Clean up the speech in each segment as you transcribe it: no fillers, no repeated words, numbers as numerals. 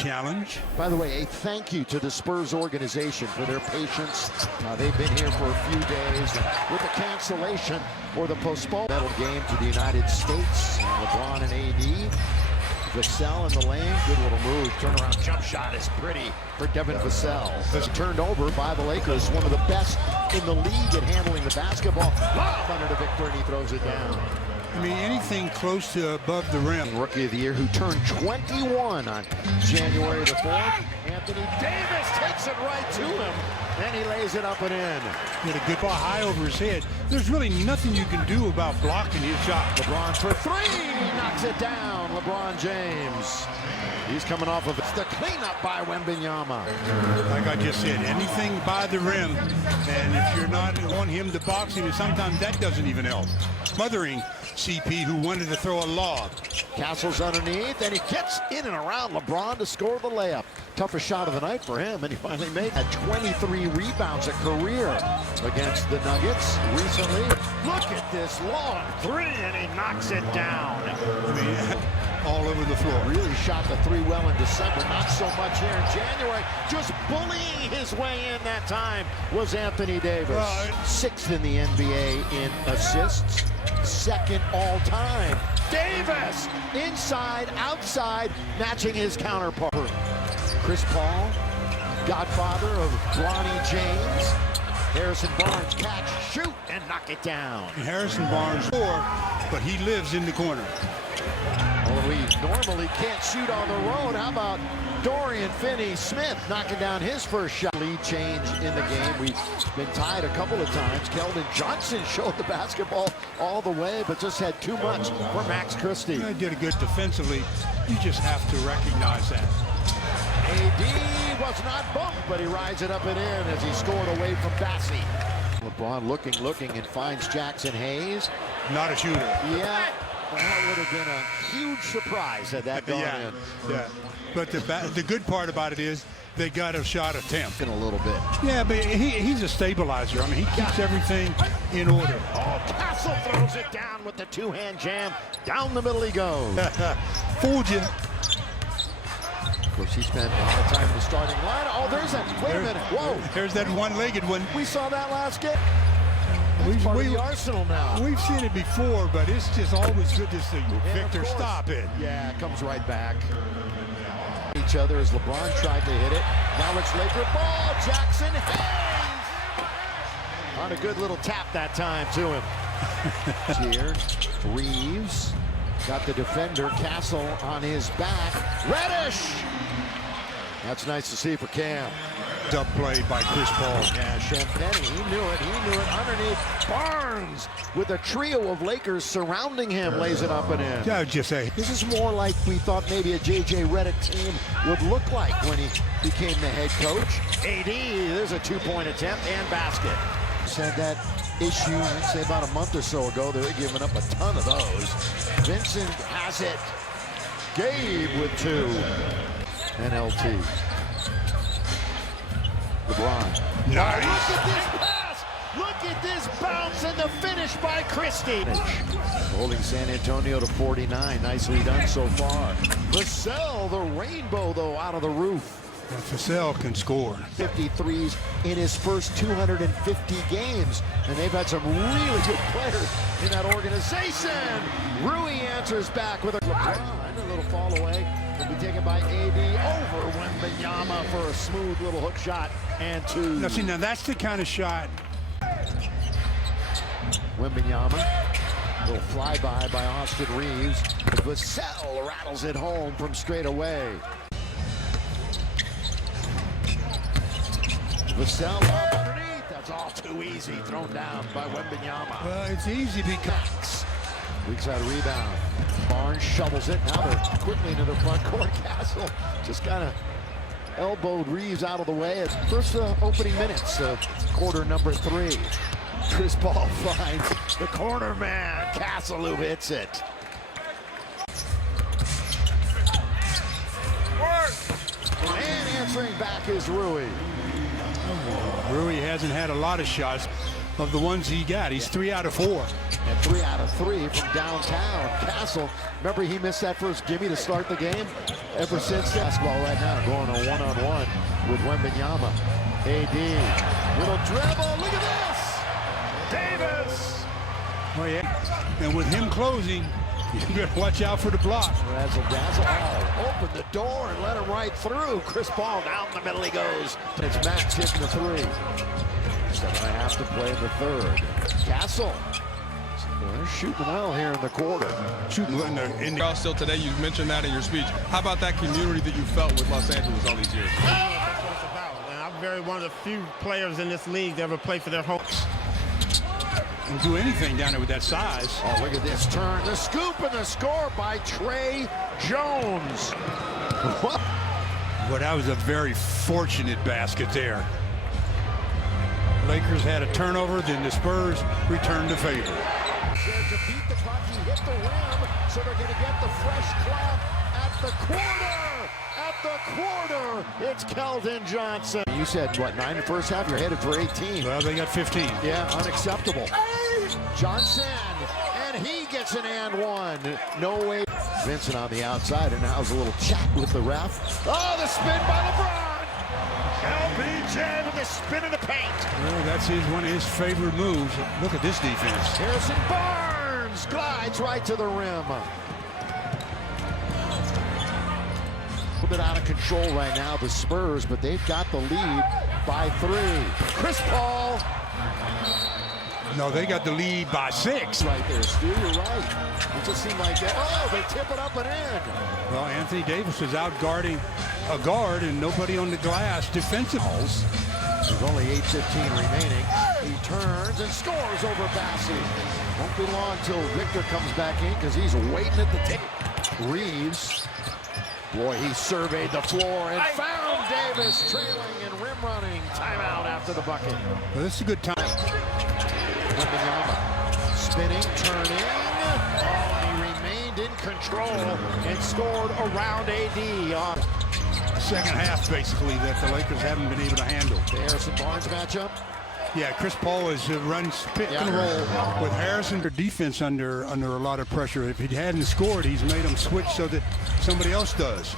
challenge. By the way, a thank you to the Spurs organization for their patience. They've been here for a few days. And with the cancellation or the postponed medal game to the United States, LeBron and AD. Vassell in the lane, good little move. Turnaround jump shot is pretty for Devin Vassell. It's turned over by the Lakers, one of the best in the league at handling the basketball. Lob under the Victor, and he throws it down. I mean, anything close to above the rim. Rookie of the year who turned 21 on January the 4th. Anthony Davis takes it right to him, and he lays it up and in. He had a good ball high over his head. There's really nothing you can do about blocking his shot. LeBron for three, he knocks it down. LeBron James. He's coming off of the cleanup by Wembanyama. Like I just said, anything by the rim, and if you're not on him to box him, sometimes that doesn't even help. Smothering CP, who wanted to throw a lob. Castle's underneath, and he gets in and around LeBron to score the layup. Toughest shot of the night for him, and he finally made that. 23 rebounds a career against the Nuggets recently. Look at this long three, and he knocks it down. I mean, all over the floor. Really shot the three well in December, not so much here in January. Just bullying his way in that time was Anthony Davis. Sixth in the NBA in assists, second all time. Davis, inside, outside, matching his counterpart. Chris Paul, godfather of Bronny James. Harrison Barnes, catch, shoot, and knock it down. Harrison Barnes score, but he lives in the corner. Well, we normally can't shoot on the road. How about Dorian Finney-Smith knocking down his first shot? Lead change in the game. We've been tied a couple of times. Keldon Johnson showed the basketball all the way, but just had too much for Max Christie. He did a good defensively. You just have to recognize that. AD was not bumped, but he rides it up and in as he scored away from Bassie. LeBron looking, and finds Jackson Hayes. Not a shooter. Yeah. That would have been a huge surprise had that gone in. Yeah, but the good part about it is they got a shot attempt. In a little bit. Yeah, but he's a stabilizer. I mean, he keeps everything in order. Oh, Castle throws it down with the two-hand jam. Down the middle he goes. Fooled you. Of course, he spent a lot of time in the starting line. Oh, there's that. Wait a minute. Whoa. There's that one-legged one. We saw that last game. It's part of the arsenal now. We've seen it before, but it's just always good to see. Victor, stop it. Yeah, it comes right back. Each other as LeBron tried to hit it. Now it's Laker ball. Jackson Hayes on a good little tap that time to him. Here, Reeves got the defender Castle on his back. Reddish. That's nice to see for Cam. Up play by Chris Paul. Yeah, Champagne, he knew it underneath. Barnes with a trio of Lakers surrounding him, lays it up and in. Yeah, I would just say. This is more like we thought maybe a J.J. Redick team would look like when he became the head coach. AD, there's a two-point attempt and basket. Said that issue, I'd say about a month or so ago, they were giving up a ton of those. Vincent has it. Gabe with two. NLT. LeBron. Nice. Oh, look at this pass. Look at this bounce and the finish by Christie. Holding San Antonio to 49. Nicely done so far. Vassell, the rainbow, though, out of the roof. Vassell can score. 53s in his first 250 games. And they've had some really good players in that organization. Rui answers back with a LeBron. A little fall away. Will be taken by AD over Wembanyama for a smooth little hook shot and two. Now that's the kind of shot. Wembanyama, little flyby by Austin Reeves. Vassell rattles it home from straight away. Vassell up underneath. That's all too easy. Thrown down by Wembanyama. Well, it's easy because weak side rebound. Barnes shovels it. Now they're quickly into the front court. Castle just kind of elbowed Reeves out of the way at first opening minutes of quarter number 3. Chris Paul finds the corner man. Castle who hits it. And answering back is Rui. Rui hasn't had a lot of shots of the ones he got. He's 3 out of 4. And 3 out of 3 from downtown. Castle, remember he missed that first gimme to start the game? Ever since then, basketball right now going a one-on-one with Wembanyama. AD, little dribble, look at this! Davis! Oh yeah, and with him closing, you better watch out for the block. Razzle dazzle, open the door and let him right through. Chris Paul down the middle he goes. It's Max hitting the 3. 7.5 to play in the third. Castle. Well, they're shooting well here in the quarter. Shooting in the Still today, you mentioned that in your speech. How about that community that you felt with Los Angeles all these years? That's what it's about. And I'm one of the few players in this league that ever play for their homes. Can do anything down there with that size. Oh, look at this turn. The scoop and the score by Trey Jones. What? Well, that was a very fortunate basket there. Lakers had a turnover, then the Spurs returned the favor. There to beat the clock, he hit the rim, so they're going to get the fresh clap at the quarter. At the quarter, it's Keldon Johnson. You said, what, 9 in the first half? You're headed for 18. Well, they got 15. Yeah, unacceptable. Johnson, and he gets an and one. No way. Vincent on the outside, and now's a little chat with the ref. Oh, the spin by LeBron. LBJ with the spin in the paint. Well, that's one of his favorite moves. Look at this defense. Harrison Barnes glides right to the rim. A little bit out of control right now, the Spurs, but they've got the lead by 3. Chris Paul. No, they got the lead by 6. Right there, Stu, you're right. It just seemed like that. Oh, they tip it up and in. Well, Anthony Davis was out guarding a guard and nobody on the glass defensively. There's only 8:15 remaining. He turns and scores over Bassey. Won't be long till Victor comes back in because he's waiting at the tape. Reeves. Boy, he surveyed the floor and found Davis trailing and rim running. Timeout after the bucket. Well, this is a good time. Wembanyama spinning, turning. Oh, he remained in control and scored around AD. Second half, basically, that the Lakers haven't been able to handle. The Harrison Barnes matchup. Yeah, Chris Paul is runs pick and roll with Harrison. Their defense under a lot of pressure. If he hadn't scored, he's made them switch so that somebody else does.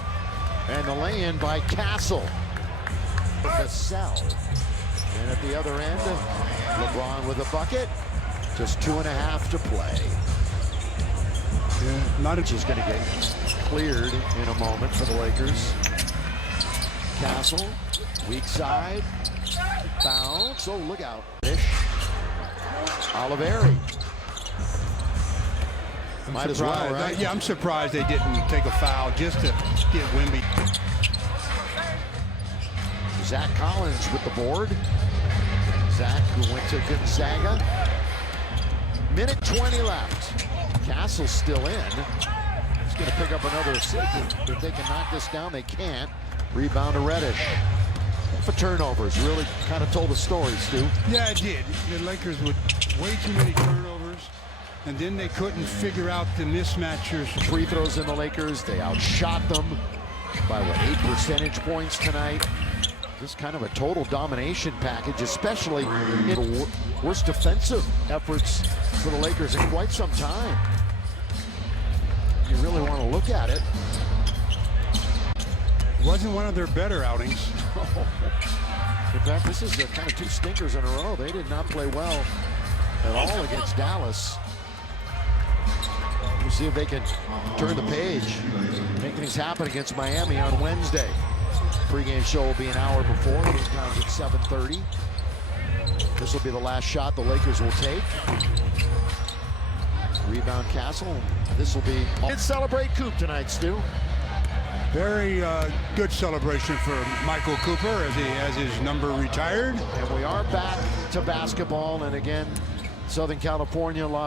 And the lay-in by Castle. The sell. And at the other end, LeBron with a bucket. Just 2.5 to play. Yeah, not Which is going to get cleared in a moment for the Lakers. Castle, weak side. Bounce. Oh, look out. Oliveri. Might as well, right? Yeah, I'm surprised they didn't take a foul just to get Wemby. Zach Collins with the board. Zach, who went to Gonzaga. Minute 20 left. Castle's still in. He's going to pick up another assist. If they can knock this down, they can't. Rebound to Reddish. For turnovers, really kind of told the story, Stu. Yeah, it did. The Lakers with way too many turnovers, and then they couldn't figure out the mismatchers. Free throws in the Lakers. They outshot them by, what, 8 percentage points tonight. Just kind of a total domination package, especially in the worst defensive efforts for the Lakers in quite some time. You really want to look at it. Wasn't one of their better outings. In fact, this is the kind of 2 stinkers in a row. They did not play well at all against Dallas. We'll see if they can turn the page, make things happen against Miami on Wednesday. Pre-game show will be an hour before. Game time's at 7:30. This will be the last shot the Lakers will take. Rebound Castle. This will be. Let's celebrate Coop tonight, Stu. Very good celebration for Michael Cooper as he has his number retired. And we are back to basketball. And again, Southern California,